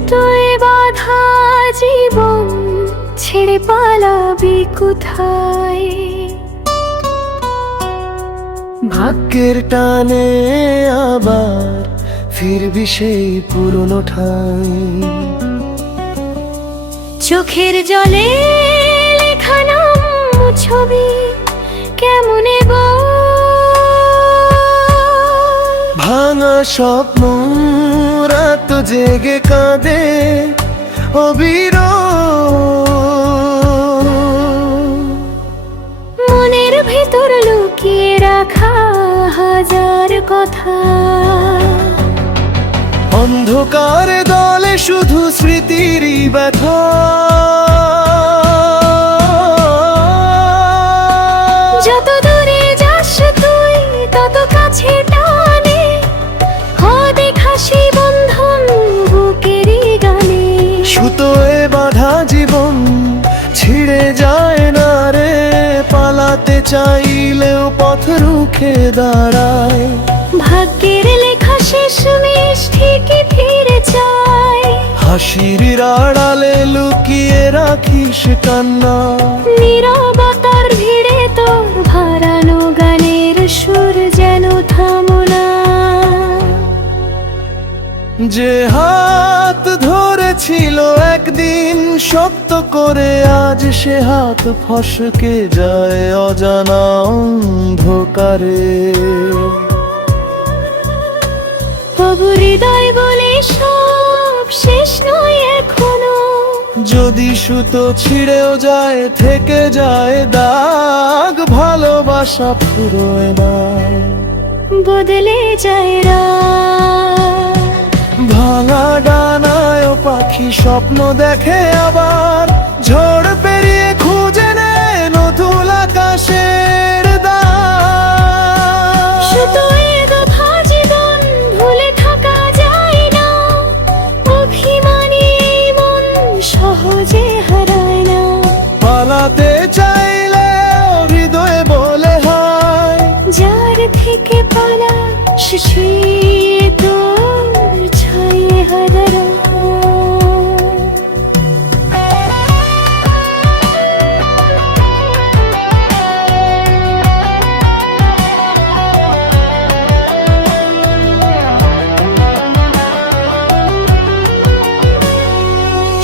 সুতোয় বাঁধা জীবন ছেড়ে পালাবি কোথায়? ভাগ্যের টানে আবার ফিরবি সেই পুরনো ঠাই। চোখের জলে লেখা নাম ছবি কেমনে ভাঙা স্বপ্ন রাত জেগে কাঁদে মনের ভেতর লুকিয়ে রাখা হাজার কথা। অন্ধকার দলে শুধু স্মৃতিরই ব্যথা। যত দূরে যাস তুই তত কাছে টানে, দেখা সেই বন্ধন বুকেরই গানে। সুতোয় বাঁধা জীবন ছিঁড়ে যায় না রে, পালাতে চাইলেও পথ রুখে দাঁড়ায়। ভাগ্যের লেখা শেষমেশ ঠিকই ফিরে চায়। হাসির আড়ালে লুকিয়ে রাখিস কান্না, নীরবতার ভিড়ে তোর হারানো গানের সুর যেন থামো না। যে হাত ধরেছিল একদিন শক্ত করে, আজ সে হাত ফসকে যায় অজানা অন্ধকারে। তবু হৃদয় বলে সব শেষ নয় এখনো। যদি সুতো ছিঁড়েও যায় থেকে যায় দাগ, ভালোবাসা ফুরোয় না, বদলে যায় রাত। ভাঙা ডানায় পাখি স্বপ্ন দেখে আবার, ঝড় পেরিয়ে খুঁজে নেয় নতুন আকাশের দ্বার। সুতোয় গাঁথা জীবন ভুলে থাকা যায় না, অভিমানী এই মন সহজে হারায় না। পালাতে চাইলে হৃদয়ে বলে হয়, যার থেকে পালা সে তোর ছায়ে হারায়।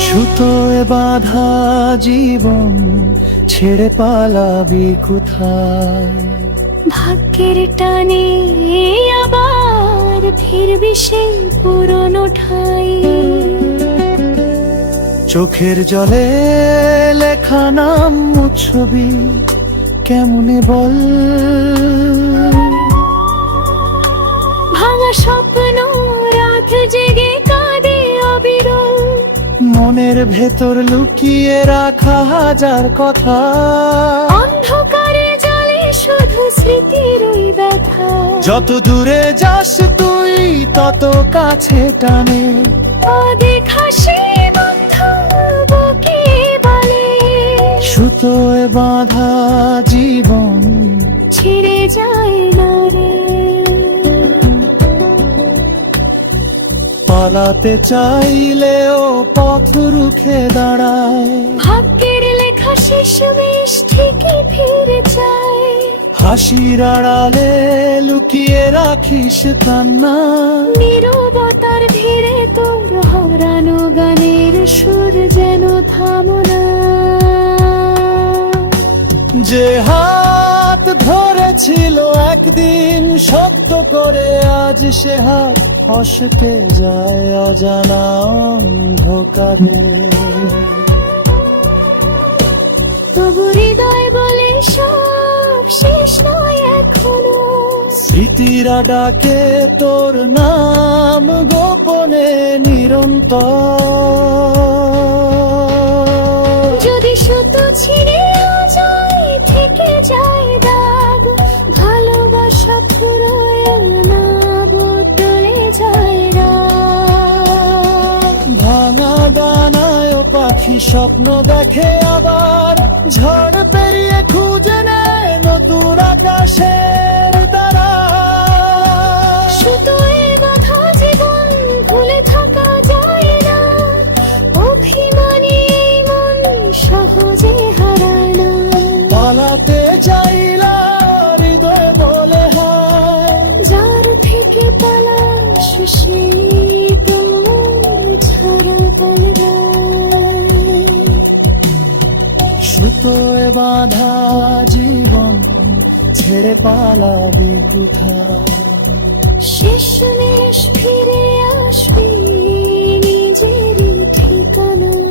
সুতোয় বাঁধা জীবন ছেড়ে পালাবি কোথায়? ভাগ্যের টানে আবার ফিরবি সেই পুরনো ঠাই। চোখের জলে লেখা নাম ছবি কেমনে বল? ভাঙা স্বপ্ন রাত জেগে কাঁদে অবিরল, মনের ভেতর লুকিয়ে রাখা হাজার কথা। অন্ধকারে জ্বলে শুধু স্মৃতির ওই ব্যথা। যত দূরে যাস তুই তত কাছে টানে, অদেখা সে বন্ধন বুকে বলে। সুতোয় বাঁধা জীবন ছিঁড়ে যায় না রে, পালাতে চাইলেও পথ রুখে দাঁড়ায়। ভাগ্যের লেখা শেষমেশ ঠিকই ফিরে যায়। হাসির আড়ালে লুকিয়ে রাখিস কান্না, নীরবতার ভিড়ে তোর হারানো গানের সুর যেন থামো না। যে হাত ধরেছিল একদিন শক্ত করে, আজ সে হাত ফসকে যায় অজানা অন্ধকারে। তবু হৃদয় বলে সব শেষ নয় এখনো। স্মৃতিরা ডাকে তোর নাম গোপনে নিরন্তর। যদি সুতো ছিঁড়ে যায় থেকে যায় দাগ, ভালোবাসা ফুরোয় না বদলে যায় রাত। ভাঙা ডানায় পাখি স্বপ্ন দেখে আবার, ঝড় পেরিয়ে খুঁজে নেয় নতুন আকাশের তারা। সুতোয় গাঁথা জীবন ভুলে থাকা যায় না, বাঁধা জীবন ছেড়ে পালাবি কোথায়? শেষমেশ ফিরে আসবি নিজেরই ঠিকানা।